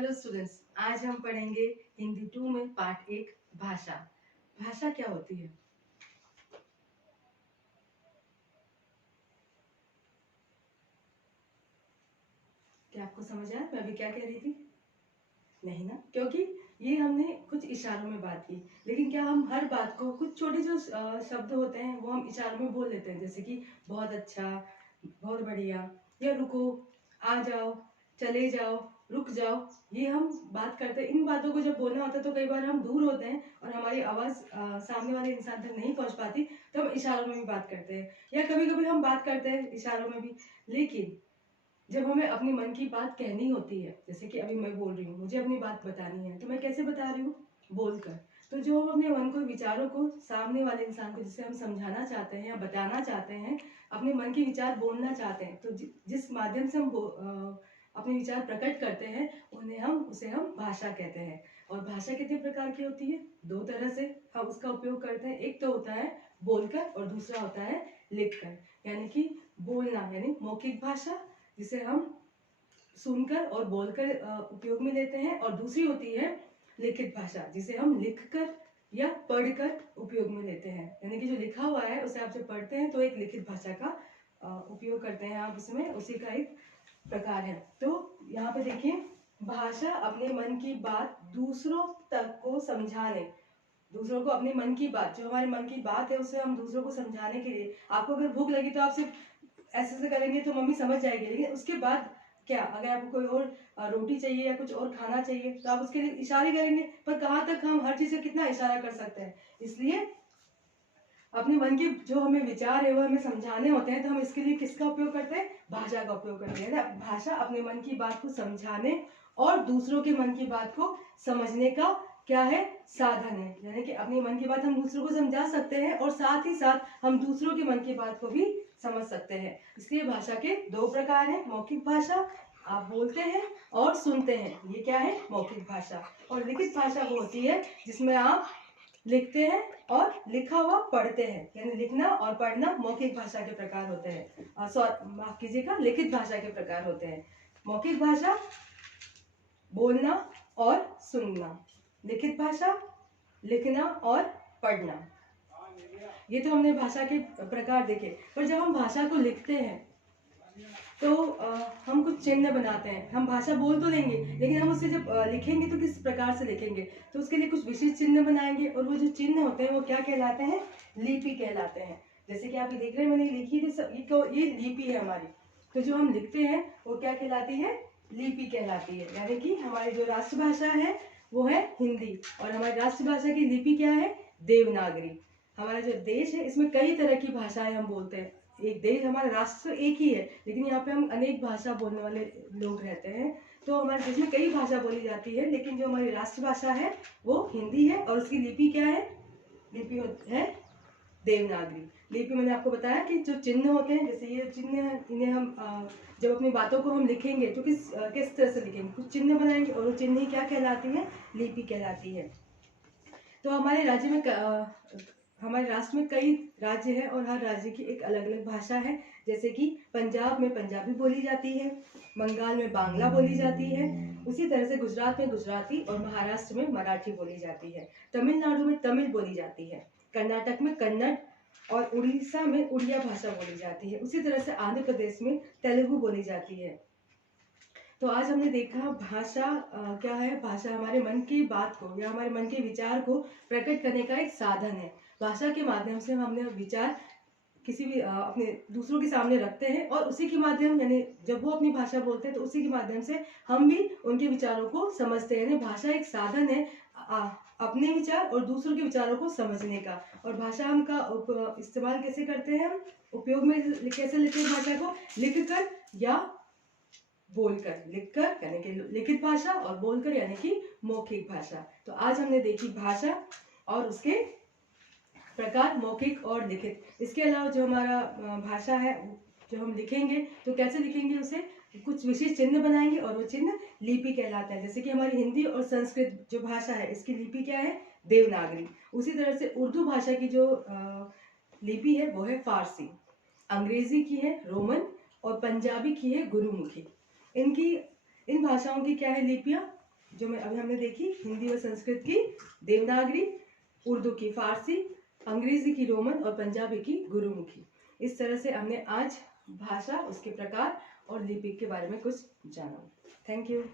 Hello students, आज हम पढ़ेंगे हिंदी 2 में पार्ट 1 भाषा। भाषा क्या होती है? क्या आपको समझ आया मैं अभी क्या कह रही थी? नहीं ना, क्योंकि ये हमने कुछ इशारों में बात की, लेकिन क्या हम हर बात को कुछ छोटे जो शब्द होते हैं वो हम इशारों में बोल लेते हैं, जैसे कि बहुत अच्छा, बहुत बढ़िया, या रुको, आ जाओ, चले जाओ, रुक जाओ। ये हम बात करते हैं। इन बातों को जब बोलना होता है तो कई बार हम दूर होते हैं और हमारी आवाज सामने वाले इंसान तक नहीं पहुंच पाती, तो हम इशारों में भी बात करते हैं, या कभी कभी हम बात करते हैं इशारों में भी। लेकिन जब हमें अपनी मन की बात कहनी होती है, जैसे कि अभी मैं बोल रही हूँ, मुझे अपनी बात बतानी है, तो मैं कैसे बता रही हूँ? बोलकर। तो जो हम अपने मन को, विचारों को सामने वाले इंसान को, जिसे हम समझाना चाहते हैं या बताना चाहते हैं, अपने मन के विचार बोलना चाहते हैं, तो जिस माध्यम से हम अपने विचार प्रकट करते हैं, उसे हम भाषा कहते हैं। और भाषा कितने प्रकार की होती है? दो तरह से हम उसका उपयोग करते हैं। एक तो होता है बोलकर और दूसरा होता है लिखकर। यानी कि बोलना यानी मौखिक भाषा, जिसे हम सुनकर और बोलकर उपयोग में लेते हैं, और दूसरी होती है लिखित भाषा, जिसे हम लिखकर या पढ़कर उपयोग में लेते हैं। यानी कि जो लिखा हुआ है उसे आप जब पढ़ते हैं तो एक लिखित भाषा का उपयोग करते हैं आप उसमें, उसी का एक प्रकार है। तो यहाँ पे देखिए, भाषा अपने मन की बात दूसरों तक को समझाने, दूसरों को अपने मन की बात, जो हमारे मन की बात है उसे हम दूसरों को समझाने के लिए, आपको अगर भूख लगी तो आप सिर्फ ऐसे से करेंगे तो मम्मी समझ जाएगी, लेकिन उसके बाद क्या, अगर आपको कोई और रोटी चाहिए या कुछ और खाना चाहिए तो आप उसके लिए इशारे करेंगे, पर कहाँ तक हम हर चीज से कितना इशारा कर सकते हैं। इसलिए अपने मन के जो हमें विचार है वो हमें समझाने होते हैं, तो हम इसके लिए किसका उपयोग करते हैं? भाषा का उपयोग करते हैं। भाषा अपने मन की बात को समझाने और दूसरों के मन की बात को समझने का क्या है? साधन है। यानी कि अपने मन की बात हम दूसरों को समझा सकते हैं और साथ ही साथ हम दूसरों के मन की बात को भी समझ सकते हैं। इसलिए भाषा के दो प्रकार हैं, मौखिक भाषा, आप बोलते हैं और सुनते हैं, ये क्या है? मौखिक भाषा। और लिखित भाषा वो होती है जिसमें आप लिखते हैं और लिखा हुआ पढ़ते हैं। यानी लिखना और पढ़ना मौखिक भाषा के प्रकार होते हैं, माफ कीजिएगा, लिखित भाषा के प्रकार होते हैं। मौखिक भाषा बोलना और सुनना, लिखित भाषा लिखना और पढ़ना। ये तो हमने भाषा के प्रकार देखे। पर जब हम भाषा को लिखते हैं तो हम कुछ चिन्ह बनाते हैं। हम भाषा बोल तो लेंगे, लेकिन हम उसे जब लिखेंगे तो किस प्रकार से लिखेंगे? तो उसके लिए कुछ विशेष चिन्ह बनाएंगे, और वो जो चिन्ह होते हैं वो क्या कहलाते हैं? लिपि कहलाते हैं। जैसे कि आप ये देख रहे हैं, मैंने लिखी थी ये लिपि है हमारी। तो जो हम लिखते हैं वो क्या कहलाती है? लिपि कहलाती है। यानी कि हमारी जो राष्ट्रभाषा है वो है हिंदी, और हमारी राष्ट्रभाषा की लिपि क्या है? देवनागरी। हमारा जो देश है इसमें कई तरह की भाषाएं हम बोलते हैं। एक देश, हमारा राष्ट्र एक ही है, लेकिन यहाँ पे हम अनेक भाषा बोलने वाले लोग रहते हैं। तो हमारे देश में कई भाषा बोली जाती है, लेकिन जो हमारी राष्ट्रभाषा है वो हिंदी है, और उसकी लिपि क्या है? लिपि है देवनागरी। लिपि मैंने आपको बताया कि जो चिन्ह होते हैं, जैसे ये चिन्ह, इन्हें हम जब अपनी बातों को हम लिखेंगे तो किस तरह से लिखेंगे? कुछ चिन्ह बनाएंगे, और वो चिन्ह ही क्या कहलाती है? लिपि कहलाती है। तो हमारे राज्य में हमारे राष्ट्र में कई राज्य हैं, और हर राज्य की एक अलग अलग भाषा है। जैसे कि पंजाब में पंजाबी बोली जाती है, बंगाल में बांग्ला बोली जाती है, उसी तरह से गुजरात में गुजराती और महाराष्ट्र में मराठी बोली जाती है, तमिलनाडु में तमिल बोली जाती है, कर्नाटक में कन्नड़, और उड़ीसा में उड़िया भाषा बोली जाती है। उसी तरह से आंध्र प्रदेश में तेलुगु बोली जाती है। तो आज हमने देखा भाषा क्या है? भाषा हमारे मन की बात को या हमारे मन के विचार को प्रकट करने का एक साधन है। भाषा के माध्यम से हम अपने विचार किसी भी अपने दूसरों के सामने रखते हैं, और उसी के माध्यम, यानी जब वो अपनी भाषा बोलते हैं तो उसी के माध्यम से हम भी उनके विचारों को समझते हैं। यानी भाषा एक साधन है अपने विचार और दूसरों के विचारों को समझने का। और भाषा हम का इस्तेमाल कैसे करते हैं? हम उपयोग में कैसे लेते हैं भाषा को? लिखकर या बोलकर। लिखकर यानी कि लिखित भाषा, और बोलकर यानी कि मौखिक भाषा। तो आज हमने देखी भाषा और उसके प्रकार, मौखिक और लिखित। इसके अलावा जो हमारा भाषा है, जो हम लिखेंगे तो कैसे लिखेंगे? उसे कुछ विशेष चिन्ह बनाएंगे, और वो चिन्ह लिपि कहलाता है। जैसे कि हमारी हिंदी और संस्कृत जो भाषा है, इसकी लिपि क्या है? देवनागरी। उसी तरह से उर्दू भाषा की जो लिपि है वो है फारसी, अंग्रेजी की है रोमन, और पंजाबी की है गुरुमुखी। इन भाषाओं की क्या है लिपियां? जो मैं अभी हमने देखी, हिंदी व संस्कृत की देवनागरी, उर्दू की फारसी, अंग्रेजी की रोमन और पंजाबी की गुरुमुखी। इस तरह से हमने आज भाषा, उसके प्रकार और लिपि के बारे में कुछ जाना। Thank you.